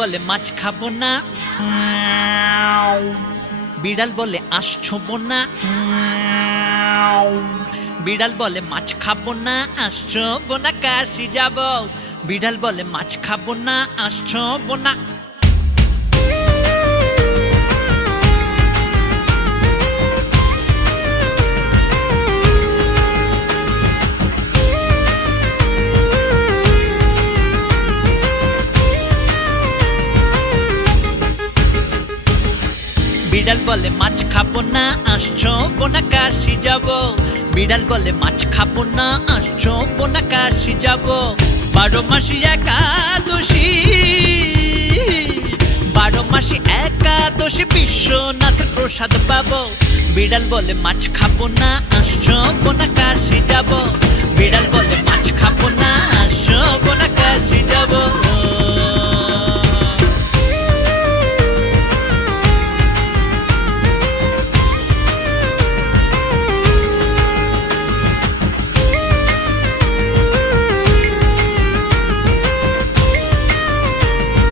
বলে মাছ খাবো না, বিড়াল বলে আঁশ ছোঁবো না। বিড়াল বলে মাছ খাবো না, আঁশ ছোঁবো না, কাশি যাব। বিড়াল বলে মাছ খাবো না, আঁশ ছোঁবো না। বিড়াল বলে মাছ খাবো না, আঁশ ছোঁবো না, কাশি যাব। বিড়াল বলে মাছ খাবো না, আঁশ ছোঁবো না, কাশি যাব। 12 মাসি একাদশী, 12 মাসি একাদশী বিশ্বনাথের প্রসাদ পাবো। বিড়াল বলে মাছ খাবো না, আঁশ ছোঁবো না, কাশি যাব। বিড়াল বলে মাছ খাবো না, আঁশ ছোঁবো না, কাশি যাব।